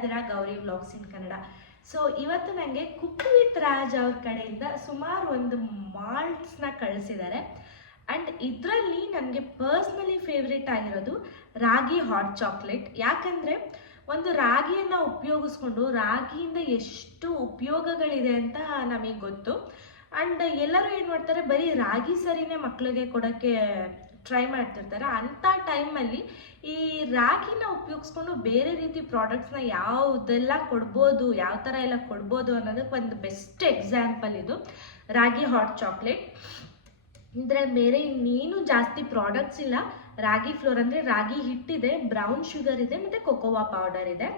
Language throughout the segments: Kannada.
ಇದ್ದೀರಾ ಗೌರಿ ವ್ಲಾಗ್ಸ್ ಇನ್ ಕನ್ನಡ. ಸೊ ಇವತ್ತು ನನಗೆ ಕುಕ್ ವಿತ್ ರಾಜ್ ಅವ್ರ ಕಡೆಯಿಂದ ಸುಮಾರು ಒಂದು ಮಾಲ್ಟ್ಸ್ನ ಕಳಿಸಿದ್ದಾರೆ. ಆ್ಯಂಡ್ ಇದರಲ್ಲಿ ನನಗೆ ಪರ್ಸ್ನಲಿ ಫೇವ್ರೇಟ್ ಆಗಿರೋದು ರಾಗಿ ಹಾಟ್ ಚಾಕ್ಲೇಟ್. ಯಾಕಂದರೆ ಒಂದು ರಾಗಿಯನ್ನು ಉಪಯೋಗಿಸ್ಕೊಂಡು ರಾಗಿಯಿಂದ ಎಷ್ಟು ಉಪಯೋಗಗಳಿದೆ ಅಂತ ನಮಗೆ ಗೊತ್ತು. ಆ್ಯಂಡ್ ಎಲ್ಲರೂ ಏನು ಮಾಡ್ತಾರೆ, ಬರೀ ರಾಗಿ ಸರಿನೇ ಮಕ್ಕಳಿಗೆ ಕೊಡೋಕ್ಕೆ ಟ್ರೈ ಮಾಡ್ತಿರ್ತಾರೆ. ಅಂಥ ಟೈಮಲ್ಲಿ ಈ ರಾಗಿನ ಉಪಯೋಗಿಸ್ಕೊಂಡು ಬೇರೆ ರೀತಿ ಪ್ರಾಡಕ್ಟ್ಸ್ನ ಯಾವುದೆಲ್ಲ ಕೊಡ್ಬೋದು, ಯಾವ ಥರ ಎಲ್ಲ ಕೊಡ್ಬೋದು ಅನ್ನೋದಕ್ಕೆ ಒಂದು ಬೆಸ್ಟ್ ಎಕ್ಸಾಂಪಲ್ ಇದು ರಾಗಿ ಹಾಟ್ ಚಾಕ್ಲೇಟ್. ಇದರಲ್ಲಿ ಬೇರೆ ಇನ್ನೇನು ಜಾಸ್ತಿ ಪ್ರಾಡಕ್ಟ್ಸ್ ಇಲ್ಲ. ರಾಗಿ ಫ್ಲೋರ್ ಅಂದರೆ ರಾಗಿ ಹಿಟ್ಟಿದೆ, ಬ್ರೌನ್ ಶುಗರ್ ಇದೆ ಮತ್ತು ಕೊಕೋವಾ ಪೌಡರ್ ಇದೆ.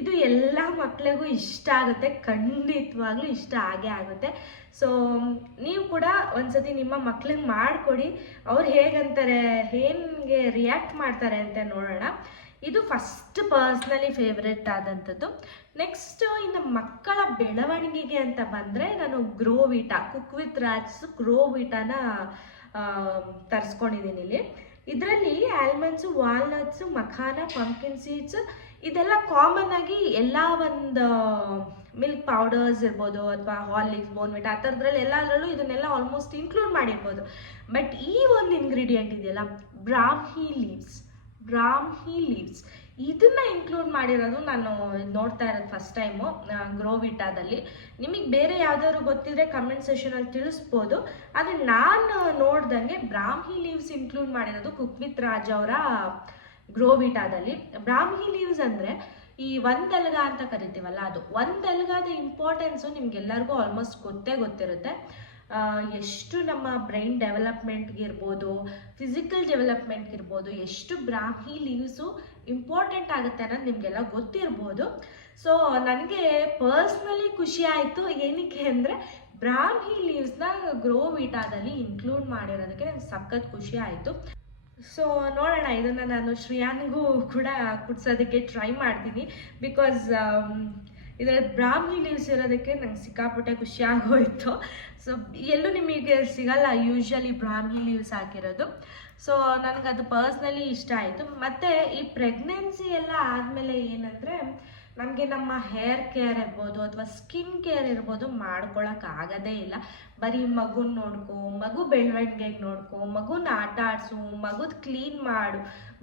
ಇದು ಎಲ್ಲ ಮಕ್ಕಳಿಗೂ ಇಷ್ಟ ಆಗುತ್ತೆ, ಖಂಡಿತವಾಗ್ಲೂ ಇಷ್ಟ ಆಗೇ ಆಗುತ್ತೆ. ಸೊ ನೀವು ಕೂಡ ಒಂದ್ಸತಿ ನಿಮ್ಮ ಮಕ್ಳಿಗೆ ಮಾಡಿಕೊಡಿ, ಅವ್ರು ಹೇಗಂತಾರೆ, ಹೇಗೆ ರಿಯಾಕ್ಟ್ ಮಾಡ್ತಾರೆ ಅಂತ ನೋಡೋಣ. ಇದು ಫಸ್ಟ್ ಪರ್ಸ್ನಲಿ ಫೇವ್ರೆಟ್ ಆದಂಥದ್ದು. ನೆಕ್ಸ್ಟ್ ಇನ್ನು ಮಕ್ಕಳ ಬೆಳವಣಿಗೆಗೆ ಅಂತ ಬಂದರೆ ನಾನು ಗ್ರೋವಿಟಾ, ಕುಕ್ ವಿತ್ ರಾಜ್ ಗ್ರೋವಿಟಾನ ತರಿಸ್ಕೊಂಡಿದ್ದೀನಿ ಇಲ್ಲಿ. ಇದರಲ್ಲಿ ಆಲ್ಮಂಡ್ಸು, ವಾಲ್ನಟ್ಸು, ಮಖಾನ, ಪಂಪ್ಕಿನ್ ಸೀಡ್ಸ್ ಇದೆಲ್ಲ ಕಾಮನ್ ಆಗಿ ಎಲ್ಲ ಒಂದು ಮಿಲ್ಕ್ ಪೌಡರ್ಸ್ ಇರ್ಬೋದು ಅಥವಾ ಹಾರ್ಲಿಕ್ಸ್, ಬೋರ್ನ್ವಿಟಾ ಆ ಥರದ್ರಲ್ಲಿ ಎಲ್ಲದರಲ್ಲೂ ಇದನ್ನೆಲ್ಲ ಆಲ್ಮೋಸ್ಟ್ ಇನ್ಕ್ಲೂಡ್ ಮಾಡಿರ್ಬೋದು. ಬಟ್ ಈ ಒಂದು ಇಂಗ್ರೀಡಿಯೆಂಟ್ ಇದೆಯಲ್ಲ, ಬ್ರಾಹ್ಮಿ ಲೀವ್ಸ್ ಇದನ್ನು ಇನ್ಕ್ಲೂಡ್ ಮಾಡಿರೋದು ನಾನು ನೋಡ್ತಾ ಇರೋದು ಫಸ್ಟ್ ಟೈಮು ಗ್ರೋವಿಟಾದಲ್ಲಿ. ನಿಮಗೆ ಬೇರೆ ಯಾವ್ದಾದ್ರು ಗೊತ್ತಿದ್ರೆ ಕಮೆಂಟ್ ಸೆಷನಲ್ಲಿ ತಿಳಿಸ್ಬೋದು. ಆದರೆ ನಾನು ನೋಡ್ದಂಗೆ ಬ್ರಾಹ್ಮಿ ಲೀವ್ಸ್ ಇನ್ಕ್ಲೂಡ್ ಮಾಡಿರೋದು ಕುಕ್ ವಿತ್ ರಾಜ್ ಅವರ ಗ್ರೋವಿಟಾದಲ್ಲಿ. ಬ್ರಾಹ್ಮಿ ಲೀವ್ಸ್ ಅಂದರೆ ಈ ಒಂದೆಲಗ ಅಂತ ಕರಿತೀವಲ್ಲ, ಅದು ಒಂದೆಲಗದ ಇಂಪಾರ್ಟೆನ್ಸು ನಿಮ್ಗೆಲ್ಲರಿಗೂ ಆಲ್ಮೋಸ್ಟ್ ಗೊತ್ತಿರುತ್ತೆ. ಎಷ್ಟು ನಮ್ಮ ಬ್ರೈನ್ ಡೆವಲಪ್ಮೆಂಟ್ಗಿರ್ಬೋದು, ಫಿಸಿಕಲ್ ಡೆವಲಪ್ಮೆಂಟ್ಗಿರ್ಬೋದು, ಎಷ್ಟು ಬ್ರಾಹ್ಮಿ ಲೀವ್ಸು ಇಂಪಾರ್ಟೆಂಟ್ ಆಗುತ್ತೆ ಅನ್ನೋದು ನಿಮಗೆಲ್ಲ ಗೊತ್ತಿರ್ಬೋದು. ಸೊ ನನಗೆ ಪರ್ಸ್ನಲಿ ಖುಷಿ ಆಯಿತು. ಏನಕ್ಕೆ ಅಂದರೆ ಬ್ರಾಹ್ಮಿ ಲೀವ್ಸ್ನ ಗ್ರೋವಿಟಾದಲ್ಲಿ ಇನ್ಕ್ಲೂಡ್ ಮಾಡಿರೋದಕ್ಕೆ ನನಗೆ ಸಖತ್ ಖುಷಿ ಆಯಿತು. ಸೊ ನೋಡೋಣ, ಇದನ್ನು ನಾನು ಶ್ರೇಯಾನ್ಗೂ ಕೂಡ ಕುಡ್ಸೋದಕ್ಕೆ ಟ್ರೈ ಮಾಡ್ತೀನಿ. ಬಿಕಾಸ್ ಇದರಲ್ಲಿ ಬ್ರಾಹ್ಮಿ ಲೀವ್ಸ್ ಇರೋದಕ್ಕೆ ನಂಗೆ ಸಿಕ್ಕಾಪಟ್ಟೆ ಖುಷಿ ಆಗೋಯಿತು. ಸೊ ಎಲ್ಲೂ ನಿಮಗೆ ಸಿಗಲ್ಲ ಯೂಶ್ವಲಿ ಬ್ರಾಹ್ಮಿ ಲೀವ್ಸ್ ಹಾಕಿರೋದು. ಸೊ ನನಗದು ಪರ್ಸ್ನಲಿ ಇಷ್ಟ ಆಯಿತು. ಮತ್ತು ಈ ಪ್ರೆಗ್ನೆನ್ಸಿ ಎಲ್ಲ ಆದಮೇಲೆ ಏನಂದರೆ ನಮಗೆ ನಮ್ಮ ಹೇರ್ ಕೇರ್ ಇರ್ಬೋದು ಅಥವಾ ಸ್ಕಿನ್ ಕೇರ್ ಇರ್ಬೋದು ಮಾಡ್ಕೊಳಕ್ಕಾಗೋದೇ ಇಲ್ಲ. ಬರೀ ಮಗುನ ನೋಡ್ಕೊ, ಮಗು ಬೆಳವಣಿಗೆಗೆ ನೋಡ್ಕೊ, ಮಗುನ ಆಟ ಆಡಿಸು, ಮಗುದು ಕ್ಲೀನ್ ಮಾಡು,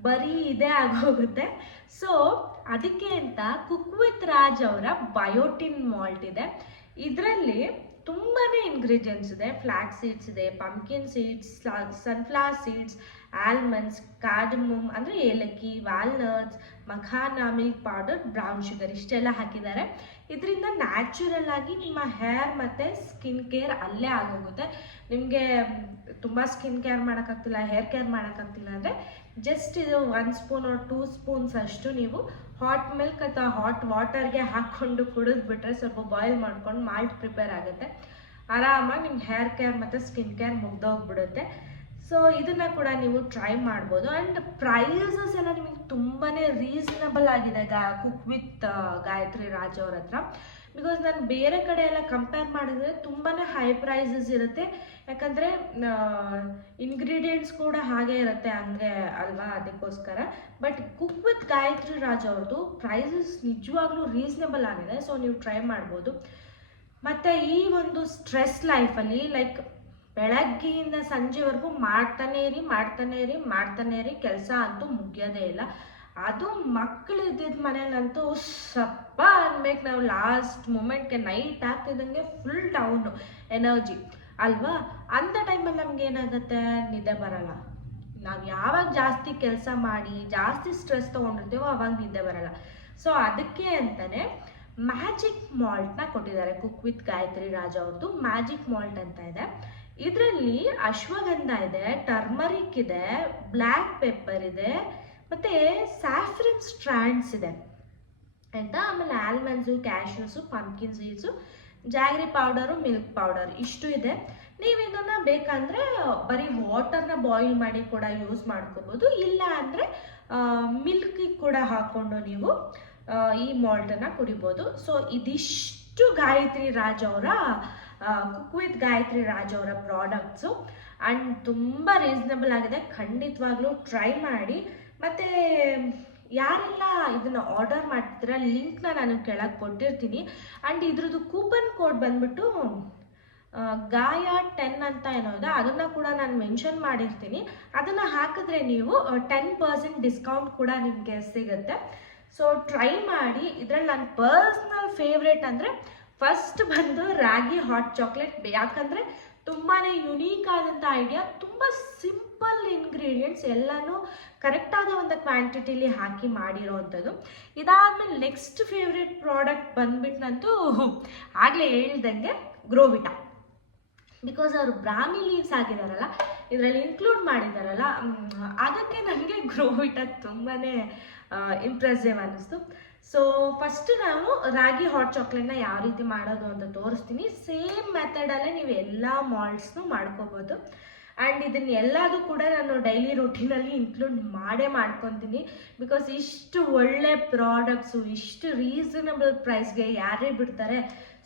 ಬರೀ ಇದೇ ಆಗೋಗುತ್ತೆ. ಸೊ ಅದಕ್ಕೆ ಅಂತ ಕುಕ್ ವಿತ್ ರಾಜ್ ಅವರ ಬಯೋಟಿನ್ ಮಾಲ್ಟ್ ಇದೆ. ಇದರಲ್ಲಿ ತುಂಬಾ ಇಂಗ್ರೀಡಿಯೆಂಟ್ಸ್ ಇದೆ. ಫ್ಲ್ಯಾಕ್ಸ್ ಸೀಡ್ಸ್ ಇದೆ, pumpkin seeds, sunflower seeds, almonds, cardamom ಅಂದರೆ ಏಲಕ್ಕಿ, walnuts, makhana, milk powder, brown sugar ಇಷ್ಟೆಲ್ಲ ಹಾಕಿದ್ದಾರೆ. ಇದರಿಂದ ನ್ಯಾಚುರಲ್ ಆಗಿ ನಿಮ್ಮ ಹೇರ್ ಮತ್ತು ಸ್ಕಿನ್ ಕೇರ್ ಅಲ್ಲೇ ಆಗೋಗುತ್ತೆ. ನಿಮಗೆ ತುಂಬ ಸ್ಕಿನ್ ಕೇರ್ ಮಾಡೋಕ್ಕಾಗ್ತಿಲ್ಲ, ಹೇರ್ ಕೇರ್ ಮಾಡೋಕ್ಕಾಗ್ತಿಲ್ಲ ಅಂದರೆ ಜಸ್ಟ್ ಇದು 1 ಸ್ಪೂನ್ or 2 ಸ್ಪೂನ್ಸ್ ಅಷ್ಟು ನೀವು ಹಾಟ್ ಮಿಲ್ಕ್ ಅಥವಾ ಹಾಟ್ ವಾಟರ್ಗೆ ಹಾಕ್ಕೊಂಡು ಕುಡಿದ್ಬಿಟ್ರೆ, ಸ್ವಲ್ಪ ಬಾಯ್ಲ್ ಮಾಡ್ಕೊಂಡು ಮಾಲ್ಟ್ ಪ್ರಿಪೇರ್ ಆಗುತ್ತೆ. ಆರಾಮಾಗಿ ನಿಮ್ಮ ಹೇರ್ ಕೇರ್ ಮತ್ತು ಸ್ಕಿನ್ ಕೇರ್ ಮುಗ್ದೋಗ್ಬಿಡುತ್ತೆ. ಸೊ ಇದನ್ನು ಕೂಡ ನೀವು ಟ್ರೈ ಮಾಡ್ಬೋದು. ಆ್ಯಂಡ್ ಪ್ರೈಸಸ್ ಎಲ್ಲ ನಿಮಗೆ ತುಂಬಾ ರೀಸನಬಲ್ ಆಗಿದೆ ಕುಕ್ ವಿತ್ ಗಾಯತ್ರಿ ರಾಜ್ ಅವ್ರ ಹತ್ರ. ಬಿಕಾಸ್ ನಾನು ಬೇರೆ ಕಡೆ ಎಲ್ಲ ಕಂಪೇರ್ ಮಾಡಿದ್ರೆ ತುಂಬಾ ಹೈ ಪ್ರೈಸಸ್ ಇರುತ್ತೆ. ಯಾಕಂದರೆ ಇಂಗ್ರೀಡಿಯೆಂಟ್ಸ್ ಕೂಡ ಹಾಗೆ ಇರುತ್ತೆ, ಹಂಗೆ ಅಲ್ವಾ, ಅದಕ್ಕೋಸ್ಕರ. But cook with Gayatri Raj ಅವ್ರದ್ದು ಪ್ರೈಸಸ್ ನಿಜವಾಗ್ಲೂ ರೀಸನಬಲ್ ಆಗಿದೆ. ಸೊ ನೀವು ಟ್ರೈ ಮಾಡ್ಬೋದು. ಮತ್ತು ಈ ಒಂದು ಸ್ಟ್ರೆಸ್ ಲೈಫಲ್ಲಿ ಲೈಕ್ ಬೆಳಗ್ಗೆಯಿಂದ ಸಂಜೆವರೆಗೂ ಮಾಡ್ತಾನೇ ಇರಿ ಕೆಲಸ ಅಂತೂ ಮುಗಿಯೋದೇ ಇಲ್ಲ. ಅದು ಮಕ್ಕಳು ಇದ್ದಿದ್ದ ಮನೇಲಂತೂ ಸಪ್ಪ ಅನ್ಬೇಕು ನಾವು. ಲಾಸ್ಟ್ ಮೂಮೆಂಟ್ಗೆ ನೈಟ್ ಆಗ್ತಿದ್ದಂಗೆ ಫುಲ್ ಡೌನು ಎನರ್ಜಿ ಅಲ್ವಾ. ಅಂಥ ಟೈಮಲ್ಲಿ ನಮ್ಗೆ ಏನಾಗುತ್ತೆ, ನಿದ್ದೆ ಬರಲ್ಲ. ನಾವು ಯಾವಾಗ ಜಾಸ್ತಿ ಕೆಲಸ ಮಾಡಿ ಜಾಸ್ತಿ ಸ್ಟ್ರೆಸ್ ತೊಗೊಂಡಿರ್ತೀವೋ ಅವಾಗ ನಿದ್ದೆ ಬರಲ್ಲ. ಸೊ ಅದಕ್ಕೆ ಅಂತಲೇ ಮ್ಯಾಜಿಕ್ ಮಾಲ್ಟ್ನ ಕೊಟ್ಟಿದ್ದಾರೆ ಕುಕ್ ವಿತ್ ಗಾಯತ್ರಿ ರಾಜ್ ಅವ್ರದ್ದು. ಮ್ಯಾಜಿಕ್ ಮಾಲ್ಟ್ ಅಂತ ಇದೆ. ಇದರಲ್ಲಿ ಅಶ್ವಗಂಧ ಇದೆ, ಟರ್ಮರಿಕ್ ಇದೆ, ಬ್ಲ್ಯಾಕ್ ಪೆಪ್ಪರ್ ಇದೆ, ಮತ್ತು ಸ್ಯಾಫ್ರನ್ ಸ್ಟ್ರ್ಯಾಂಡ್ಸ್ ಇದೆ ಆಯಿತಾ. ಆಮೇಲೆ almonds, cashews, pumpkin seeds, jaggery powder, milk powder ಇಷ್ಟು ಇದೆ. ನೀವು ಇದನ್ನು ಬೇಕಂದರೆ ಬರೀ ವಾಟರ್ನ ಬಾಯ್ಲ್ ಮಾಡಿ ಕೂಡ ಯೂಸ್ ಮಾಡ್ಕೋಬೋದು. ಇಲ್ಲ ಅಂದರೆ ಮಿಲ್ಕಿಗೆ ಕೂಡ ಹಾಕ್ಕೊಂಡು ನೀವು ಈ ಮಾಲ್ಟನ್ನು ಕುಡಿಬೋದು. ಸೊ ಇದಿಷ್ಟು ಗಾಯತ್ರಿ ರಾಜ್ ಅವರ ಕುಕ್ ವಿತ್ ಗಾಯತ್ರಿ ರಾಜ್ ಅವರ ಪ್ರಾಡಕ್ಟ್ಸು. ಆ್ಯಂಡ್ ತುಂಬ ರೀಸನಬಲ್ ಆಗಿದೆ, ಖಂಡಿತವಾಗ್ಲೂ ಟ್ರೈ ಮಾಡಿ. ಮತ್ತು ಯಾರೆಲ್ಲ ಇದನ್ನು ಆರ್ಡರ್ ಮಾಡ್ತೀರಾ ಲಿಂಕ್ನ ನಾನು ಕೆಳಗೆ ಕೊಟ್ಟಿರ್ತೀನಿ. ಆ್ಯಂಡ್ ಇದ್ರದ್ದು ಕೂಪನ್ ಕೋಡ್ ಬಂದ್ಬಿಟ್ಟು ಗಾಯ 10 ಅಂತ ಏನೋ ಇದೆ, ಅದನ್ನು ಕೂಡ ನಾನು ಮೆನ್ಷನ್ ಮಾಡಿರ್ತೀನಿ. ಅದನ್ನು ಹಾಕಿದ್ರೆ ನೀವು 10% ಡಿಸ್ಕೌಂಟ್ ಕೂಡ ನಿಮಗೆ ಸಿಗುತ್ತೆ. ಸೊ ಟ್ರೈ ಮಾಡಿ. ಇದರಲ್ಲಿ ನನ್ನ ಪರ್ಸ್ನಲ್ ಫೇವ್ರೇಟ್ ಅಂದರೆ ಫಸ್ಟ್ ಬಂದು ರಾಗಿ ಹಾಟ್ ಚಾಕ್ಲೇಟ್. ಯಾಕಂದರೆ ತುಂಬಾ ಯುನೀಕ್ ಆದಂಥ ಐಡಿಯಾ, ತುಂಬ ಸಿಂಪಲ್ ಇಂಗ್ರೀಡಿಯೆಂಟ್ಸ್ ಎಲ್ಲನೂ ಕರೆಕ್ಟಾದ ಒಂದು ಕ್ವಾಂಟಿಟಿಲಿ ಹಾಕಿ ಮಾಡಿರೋವಂಥದ್ದು. ಇದಾದಮೇಲೆ ನೆಕ್ಸ್ಟ್ ಫೇವ್ರೇಟ್ ಪ್ರಾಡಕ್ಟ್ ಬಂದ್ಬಿಟ್ನಂತೂ ಆಗಲೇ ಹೇಳ್ದಂಗೆ ಗ್ರೋವಿಟಾ. ಬಿಕಾಸ್ ಅವರು ಬ್ರಾಹ್ಮಿ ಲೀವ್ಸ್ ಆಗಿದಾರಲ್ಲ, ಇದರಲ್ಲಿ ಇನ್ಕ್ಲೂಡ್ ಮಾಡಿದಾರಲ್ಲ, ಅದಕ್ಕೆ ನನಗೆ ಗ್ರೋವಿಟಾ ತುಂಬಾ ಇಂಪ್ರೆಸಿವ್ ಅನ್ನಿಸ್ತು. ಸೊ ಫಸ್ಟ್ ನಾನು ರಾಗಿ ಹಾಟ್ ಚಾಕ್ಲೇಟ್ನ ಯಾವ ರೀತಿ ಮಾಡೋದು ಅಂತ ತೋರಿಸ್ತೀನಿ. ಸೇಮ್ ಮೆಥಡಲ್ಲೇ ನೀವು ಎಲ್ಲ ಮಾಲ್ಟ್ಸ್ನು ಮಾಡ್ಕೋಬೋದು. ಆ್ಯಂಡ್ ಇದನ್ನ ಎಲ್ಲದೂ ಕೂಡ ನಾನು ಡೈಲಿ ರೂಟೀನಲ್ಲಿ ಇನ್ಕ್ಲೂಡ್ ಮಾಡ್ಕೊತೀನಿ. ಬಿಕಾಸ್ ಇಷ್ಟು ಒಳ್ಳೆ ಪ್ರಾಡಕ್ಟ್ಸು ಇಷ್ಟು ರೀಸನಬಲ್ ಪ್ರೈಸ್ಗೆ ಯಾರೇ ಬಿಡ್ತಾರೆ.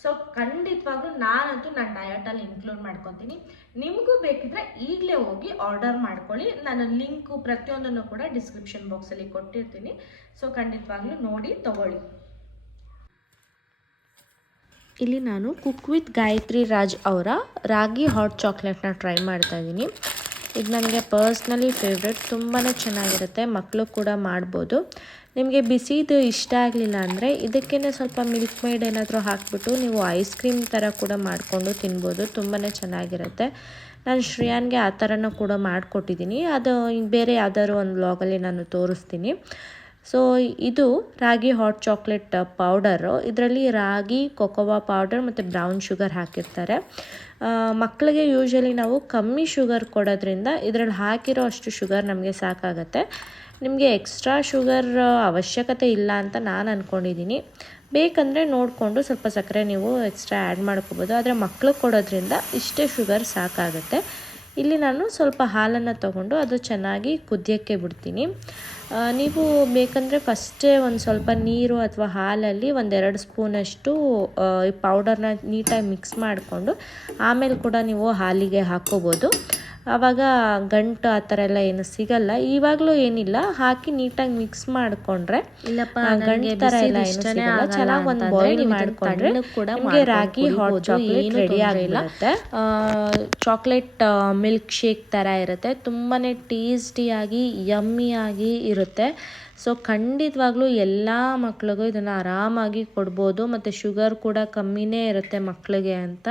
ಸೊ ಖಂಡಿತವಾಗ್ಲೂ ನಾನಂತೂ ನನ್ನ ಡಯಟಲ್ಲಿ ಇನ್ಕ್ಲೂಡ್ ಮಾಡ್ಕೊತೀನಿ. ನಿಮಗೂ ಬೇಕಿದ್ರೆ ಈಗಲೇ ಹೋಗಿ ಆರ್ಡರ್ ಮಾಡ್ಕೊಳ್ಳಿ. ನಾನು ಲಿಂಕು ಪ್ರತಿಯೊಂದನ್ನು ಕೂಡ ಡಿಸ್ಕ್ರಿಪ್ಷನ್ ಬಾಕ್ಸಲ್ಲಿ ಕೊಟ್ಟಿರ್ತೀನಿ. ಸೊ ಖಂಡಿತವಾಗ್ಲೂ ನೋಡಿ ತಗೊಳ್ಳಿ. ಇಲ್ಲಿ ನಾನು ಕುಕ್ ವಿತ್ ಗಾಯತ್ರಿ ರಾಜ್ ಅವರ ರಾಗಿ ಹಾಟ್ ಚಾಕ್ಲೇಟ್ನ ಟ್ರೈ ಮಾಡ್ತಾ ಇದ್ದೀನಿ. ಇದು ನನಗೆ ಪರ್ಸ್ನಲಿ ಫೇವ್ರೆಟ್, ತುಂಬಾ ಚೆನ್ನಾಗಿರುತ್ತೆ, ಮಕ್ಕಳು ಕೂಡ ಮಾಡ್ಬೋದು. ನಿಮಗೆ ಬಿಸಿದು ಇಷ್ಟ ಆಗಲಿಲ್ಲ ಅಂದರೆ ಇದಕ್ಕೇ ಸ್ವಲ್ಪ ಮಿಲ್ಕ್ ಮೇಡ್ ಏನಾದರೂ ಹಾಕಿಬಿಟ್ಟು ನೀವು ಐಸ್ ಕ್ರೀಮ್ ಥರ ಕೂಡ ಮಾಡಿಕೊಂಡು ತಿನ್ಬೋದು, ತುಂಬಾ ಚೆನ್ನಾಗಿರುತ್ತೆ. ನಾನು ಶ್ರೇಯಾನ್ಗೆ ಆ ಥರನೂ ಕೂಡ ಮಾಡಿಕೊಟ್ಟಿದ್ದೀನಿ. ಅದು ಬೇರೆ ಯಾವ್ದಾದ್ರು ಒಂದು ವ್ಲಾಗಲ್ಲಿ ನಾನು ತೋರಿಸ್ತೀನಿ. ಸೊ ಇದು ರಾಗಿ ಹಾಟ್ ಚಾಕ್ಲೇಟ್ ಪೌಡರು. ಇದರಲ್ಲಿ ರಾಗಿ, ಕೊಕೊವಾ ಪೌಡರ್ ಮತ್ತು ಬ್ರೌನ್ ಶುಗರ್ ಹಾಕಿರ್ತಾರೆ. ಮಕ್ಕಳಿಗೆ ಯೂಶ್ವಲಿ ನಾವು ಕಮ್ಮಿ ಶುಗರ್ ಕೊಡೋದ್ರಿಂದ ಇದರಲ್ಲಿ ಹಾಕಿರೋ ಅಷ್ಟು ಶುಗರ್ ನಮಗೆ ಸಾಕಾಗತ್ತೆ. ನಿಮಗೆ ಎಕ್ಸ್ಟ್ರಾ ಶುಗರ್ ಅವಶ್ಯಕತೆ ಇಲ್ಲ ಅಂತ ನಾನು ಅಂದ್ಕೊಂಡಿದ್ದೀನಿ. ಬೇಕಂದರೆ ನೋಡಿಕೊಂಡು ಸ್ವಲ್ಪ ಸಕ್ಕರೆ ನೀವು ಎಕ್ಸ್ಟ್ರಾ ಆ್ಯಡ್ ಮಾಡ್ಕೋಬೋದು. ಆದರೆ ಮಕ್ಕಳಿಗೆ ಕೊಡೋದ್ರಿಂದ ಇಷ್ಟೇ ಶುಗರ್ ಸಾಕಾಗುತ್ತೆ. ಇಲ್ಲಿ ನಾನು ಸ್ವಲ್ಪ ಹಾಲನ್ನು ತೊಗೊಂಡು ಅದು ಚೆನ್ನಾಗಿ ಕುದಿಯೋಕ್ಕೆ ಬಿಡ್ತೀನಿ. ನೀವು ಬೇಕಂದರೆ ಫಸ್ಟೇ ಒಂದು ಸ್ವಲ್ಪ ನೀರು ಅಥವಾ ಹಾಲಲ್ಲಿ 1-2 ಸ್ಪೂನಷ್ಟು ಈ ಪೌಡರ್ನ ನೀಟಾಗಿ ಮಿಕ್ಸ್ ಮಾಡಿಕೊಂಡು ಆಮೇಲೆ ಕೂಡ ನೀವು ಹಾಲಿಗೆ ಹಾಕ್ಕೋಬೋದು. ಆವಾಗ ಗಂಟು ಆ ಥರ ಎಲ್ಲ ಏನು ಸಿಗಲ್ಲ. ಇವಾಗಲೂ ಏನಿಲ್ಲ, ಹಾಕಿ ನೀಟಾಗಿ ಮಿಕ್ಸ್ ಮಾಡಿಕೊಂಡ್ರೆ ಗಂಟು ಥರ ಎಲ್ಲ ಏನು ಸಿಗಲ್ಲ. ಚೆನ್ನಾಗಿ ಒಂದು ಬಾಯ್ಲ್ ಮಾಡಿಕೊಂಡ್ರೆ ನಿಮಗೆ ರಾಗಿ ಹಾಟ್ ಚಾಕ್ಲೇಟ್ ರೆಡಿ ಆಗಿರುತ್ತೆ. ಚಾಕ್ಲೇಟ್ ಮಿಲ್ಕ್ ಶೇಕ್ ಥರ ಇರುತ್ತೆ, ತುಂಬಾ ಟೇಸ್ಟಿಯಾಗಿ ಯಮ್ಮಿಯಾಗಿ ಇರುತ್ತೆ. ಸೊ ಖಂಡಿತವಾಗ್ಲೂ ಎಲ್ಲ ಮಕ್ಳಿಗೂ ಇದನ್ನು ಆರಾಮಾಗಿ ಕೊಡ್ಬೋದು. ಮತ್ತು ಶುಗರ್ ಕೂಡ ಕಮ್ಮಿನೇ ಇರುತ್ತೆ ಮಕ್ಕಳಿಗೆ ಅಂತ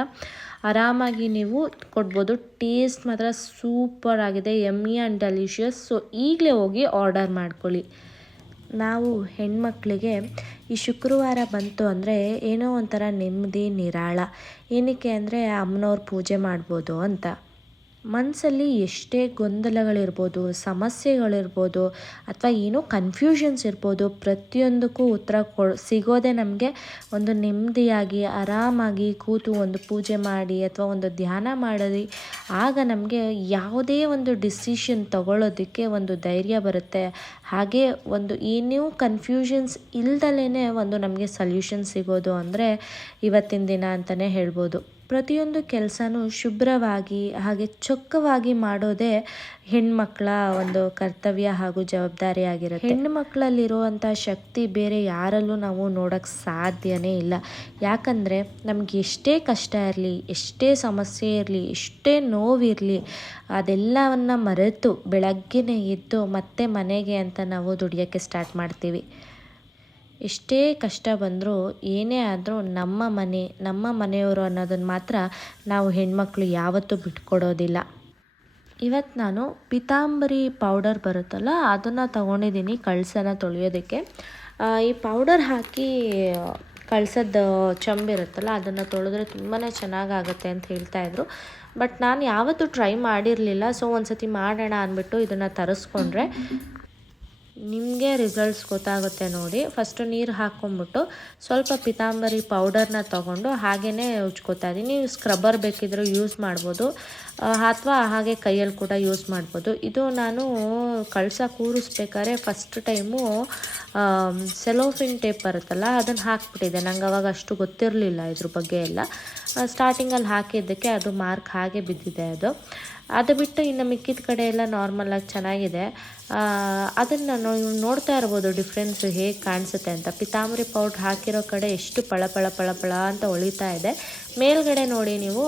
ಆರಾಮಾಗಿ ನೀವು ಕೊಡ್ಬೋದು. ಟೇಸ್ಟ್ ಮಾತ್ರ ಸೂಪರ್ ಆಗಿದೆ, ಯಮ್ಮಿ ಆ್ಯಂಡ್ ಡೆಲಿಷಿಯಸ್. ಸೊ ಈಗಲೇ ಹೋಗಿ ಆರ್ಡರ್ ಮಾಡ್ಕೊಳ್ಳಿ. ನಾವು ಹೆಣ್ಮಕ್ಳಿಗೆ ಈ ಶುಕ್ರವಾರ ಬಂತು ಅಂದರೆ ಏನೋ ಒಂಥರ ನೆಮ್ಮದಿ ನಿರಾಳ. ಏನಕ್ಕೆ ಅಂದರೆ ಅಮ್ಮನವ್ರ ಪೂಜೆ ಮಾಡ್ಬೋದು ಅಂತ. ಮನಸ್ಸಲ್ಲಿ ಎಷ್ಟೇ ಗೊಂದಲಗಳಿರ್ಬೋದು, ಸಮಸ್ಯೆಗಳಿರ್ಬೋದು, ಅಥವಾ ಏನೋ ಕನ್ಫ್ಯೂಷನ್ಸ್ ಇರ್ಬೋದು, ಪ್ರತಿಯೊಂದಕ್ಕೂ ಉತ್ತರ ಸಿಗೋದೇ ನಮಗೆ ಒಂದು ನೆಮ್ಮದಿಯಾಗಿ ಆರಾಮಾಗಿ ಕೂತು ಒಂದು ಪೂಜೆ ಮಾಡಿ ಅಥವಾ ಒಂದು ಧ್ಯಾನ ಮಾಡೋದು. ಆಗ ನಮಗೆ ಯಾವುದೇ ಒಂದು ಡಿಸಿಷನ್ ತಗೊಳ್ಳೋದಕ್ಕೆ ಒಂದು ಧೈರ್ಯ ಬರುತ್ತೆ. ಹಾಗೆ ಒಂದು ಏನೂ ಕನ್ಫ್ಯೂಷನ್ಸ್ ಇಲ್ದಲೇ ಒಂದು ನಮಗೆ ಸಲ್ಯೂಷನ್ ಸಿಗೋದು ಅಂದರೆ ಇವತ್ತಿನ ದಿನ ಅಂತಲೇ ಹೇಳ್ಬೋದು. ಪ್ರತಿಯೊಂದು ಕೆಲಸನೂ ಶುಭ್ರವಾಗಿ ಹಾಗೆ ಚೊಕ್ಕವಾಗಿ ಮಾಡೋದೇ ಹೆಣ್ಮಕ್ಳ ಒಂದು ಕರ್ತವ್ಯ ಹಾಗೂ ಜವಾಬ್ದಾರಿ ಆಗಿರುತ್ತೆ. ಹೆಣ್ಣು ಮಕ್ಕಳಲ್ಲಿರುವಂಥ ಶಕ್ತಿ ಬೇರೆ ಯಾರಲ್ಲೂ ನಾವು ನೋಡೋಕ್ಕೆ ಸಾಧ್ಯನೇ ಇಲ್ಲ. ಯಾಕಂದರೆ ನಮ್ಗೆ ಎಷ್ಟೇ ಕಷ್ಟ ಇರಲಿ, ಎಷ್ಟೇ ಸಮಸ್ಯೆ ಇರಲಿ, ಎಷ್ಟೇ ನೋವಿರಲಿ, ಅದೆಲ್ಲವನ್ನು ಮರೆತು ಬೆಳಗ್ಗೆನೇ ಎದ್ದು ಮತ್ತೆ ಮನೆಗೆ ಅಂತ ನಾವು ದುಡಿಯೋಕ್ಕೆ ಸ್ಟಾರ್ಟ್ ಮಾಡ್ತೀವಿ. ಎಷ್ಟೇ ಕಷ್ಟ ಬಂದರೂ ಏನೇ ಆದರೂ ನಮ್ಮ ಮನೆ, ನಮ್ಮ ಮನೆಯವರು ಅನ್ನೋದನ್ನು ಮಾತ್ರ ನಾವು ಹೆಣ್ಮಕ್ಳು ಯಾವತ್ತೂ ಬಿಟ್ಕೊಡೋದಿಲ್ಲ. ಇವತ್ತು ನಾನು ಪಿತಾಂಬರಿ ಪೌಡರ್ ಬರುತ್ತಲ್ಲ ಅದನ್ನು ತೊಗೊಂಡಿದ್ದೀನಿ ಕಳಸನ ತೊಳೆಯೋದಕ್ಕೆ. ಈ ಪೌಡರ್ ಹಾಕಿ ಕಳಸದ ಚಂಬಿರುತ್ತಲ್ಲ ಅದನ್ನು ತೊಳೆದ್ರೆ ತುಂಬಾ ಚೆನ್ನಾಗಾಗುತ್ತೆ ಅಂತ ಹೇಳ್ತಾಯಿದ್ರು. ಬಟ್ ನಾನು ಯಾವತ್ತೂ ಟ್ರೈ ಮಾಡಿರಲಿಲ್ಲ. ಸೊ ಒಂದು ಸತಿ ಮಾಡೋಣ ಅಂದ್ಬಿಟ್ಟು ಇದನ್ನು ತರಿಸ್ಕೊಂಡ್ರೆ ನಿಮಗೆ ರಿಸಲ್ಟ್ಸ್ ಗೊತ್ತಾಗುತ್ತೆ ನೋಡಿ. ಫಸ್ಟು ನೀರು ಹಾಕ್ಕೊಂಬಿಟ್ಟು ಸ್ವಲ್ಪ ಪಿತಾಂಬರಿ ಪೌಡರ್ನ ತೊಗೊಂಡು ಹಾಗೇ ಉಜ್ಕೋತಾ ಇದ್ದೀನಿ. ನೀವು ಸ್ಕ್ರಬ್ಬರ್ ಬೇಕಿದ್ದರೂ ಯೂಸ್ ಮಾಡ್ಬೋದು. ಅಥವಾ ಹಾಗೆ ಕೈಯಲ್ಲಿ ಕೂಡ ಯೂಸ್ ಮಾಡ್ಬೋದು. ಇದು ನಾನು ಕಳಸ ಕೂರಿಸ್ಬೇಕಾದ್ರೆ ಫಸ್ಟ್ ಟೈಮು ಸೆಲೋಫಿನ್ ಟೇಪ್ ಬರುತ್ತಲ್ಲ ಅದನ್ನು ಹಾಕ್ಬಿಟ್ಟಿದ್ದೆ. ನಂಗೆ ಅವಾಗ ಅಷ್ಟು ಗೊತ್ತಿರಲಿಲ್ಲ ಇದ್ರ ಬಗ್ಗೆ ಎಲ್ಲ. ಸ್ಟಾರ್ಟಿಂಗಲ್ಲಿ ಹಾಕಿದ್ದಕ್ಕೆ ಅದು ಮಾರ್ಕ್ ಹಾಗೆ ಬಿದ್ದಿದೆ. ಅದು ಬಿಟ್ಟು ಇನ್ನು ಮಿಕ್ಕಿದ ಕಡೆ ಎಲ್ಲ ನಾರ್ಮಲಾಗಿ ಚೆನ್ನಾಗಿದೆ. ಅದನ್ನು ನೋಡ್ತಾ ಇರ್ಬೋದು ಡಿಫ್ರೆನ್ಸ್ ಹೇಗೆ ಕಾಣಿಸುತ್ತೆ ಅಂತ. ಪಿತಾಂಬರಿ ಪೌಡ್ರ್ ಹಾಕಿರೋ ಕಡೆ ಎಷ್ಟು ಪಳ ಪಳ ಪಳ ಪಳ ಅಂತ ಹೊಳಿತಾ ಇದೆ. ಮೇಲ್ಗಡೆ ನೋಡಿ ನೀವು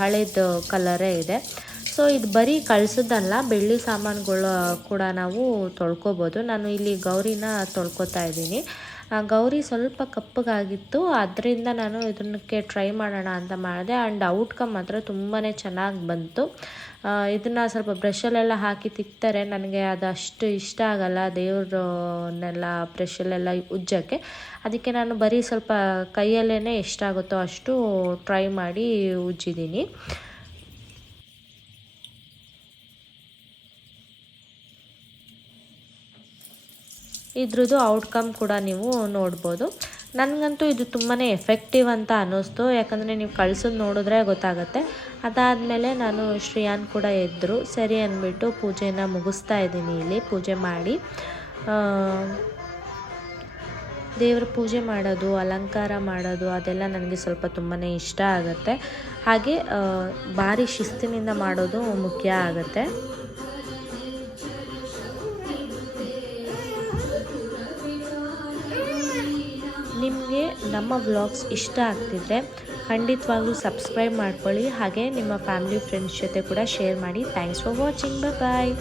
ಹಳೇದು ಕಲರೇ ಇದೆ. ಸೊ ಇದು ಬರೀ ಕಳ್ಸೋದಲ್ಲ, ಬೆಳ್ಳಿ ಸಾಮಾನುಗಳು ಕೂಡ ನಾವು ತೊಳ್ಕೊಬೋದು. ನಾನು ಇಲ್ಲಿ ಗೌರಿನ ತೊಳ್ಕೊತಾ ಇದ್ದೀನಿ. ಗೌರಿ ಸ್ವಲ್ಪ ಕಪ್ಪಗಾಗಿತ್ತು, ಅದರಿಂದ ನಾನು ಇದಕ್ಕೆ ಟ್ರೈ ಮಾಡೋಣ ಅಂತ ಮಾಡಿದೆ. ಆ್ಯಂಡ್ ಔಟ್ಕಮ್ ಮಾತ್ರ ತುಂಬಾ ಚೆನ್ನಾಗಿ ಬಂತು. ಇದನ್ನು ಸ್ವಲ್ಪ ಬ್ರಷಲ್ಲೆಲ್ಲ ಹಾಕಿ ತಿಕ್ತಾರೆ. ನನಗೆ ಅದು ಅಷ್ಟು ಇಷ್ಟ ಆಗಲ್ಲ ದೇವ್ರನ್ನೆಲ್ಲ ಬ್ರಷಲ್ಲೆಲ್ಲ ಉಜ್ಜೋಕ್ಕೆ. ಅದಕ್ಕೆ ನಾನು ಬರೀ ಸ್ವಲ್ಪ ಕೈಯಲ್ಲೇ ಎಷ್ಟಾಗುತ್ತೋ ಅಷ್ಟು ಟ್ರೈ ಮಾಡಿ ಉಜ್ಜಿದ್ದೀನಿ. ಇದ್ರದ್ದು ಔಟ್ಕಮ್ ಕೂಡ ನೀವು ನೋಡ್ಬೋದು. ನನಗಂತೂ ಇದು ತುಂಬಾ ಎಫೆಕ್ಟಿವ್ ಅಂತ ಅನ್ನಿಸ್ತು, ಯಾಕಂದರೆ ನೀವು ಕಳ್ಸೋದು ನೋಡಿದ್ರೆ ಗೊತ್ತಾಗುತ್ತೆ. ಅದಾದಮೇಲೆ ನಾನು ಶ್ರೇಯಾನ್ ಕೂಡ ಎದ್ದರು. ಸರಿ ಅಂದ್ಬಿಟ್ಟು ಪೂಜೆನ ಮುಗಿಸ್ತಾ ಇದ್ದೀನಿ. ಇಲ್ಲಿ ಪೂಜೆ ಮಾಡಿ ದೇವ್ರ ಪೂಜೆ ಮಾಡೋದು, ಅಲಂಕಾರ ಮಾಡೋದು ಅದೆಲ್ಲ ನನಗೆ ಸ್ವಲ್ಪ ತುಂಬಾ ಇಷ್ಟ ಆಗುತ್ತೆ. ಹಾಗೆ ಭಾರಿ ಶಿಸ್ತಿನಿಂದ ಮಾಡೋದು ಮುಖ್ಯ ಆಗುತ್ತೆ. ನಿಮಗೆ ನಮ್ಮ ವ್ಲಾಗ್ಸ್ ಇಷ್ಟ ಆಗ್ತಿದ್ರೆ ಖಂಡಿತವಾಗ್ಲೂ ಸಬ್ಸ್ಕ್ರೈಬ್ ಮಾಡ್ಕೊಳ್ಳಿ. ಹಾಗೆ ನಿಮ್ಮ ಫ್ಯಾಮಿಲಿ ಫ್ರೆಂಡ್ಸ್ ಜೊತೆ ಕೂಡ ಶೇರ್ ಮಾಡಿ. Thanks for watching. ಬಾಯ್.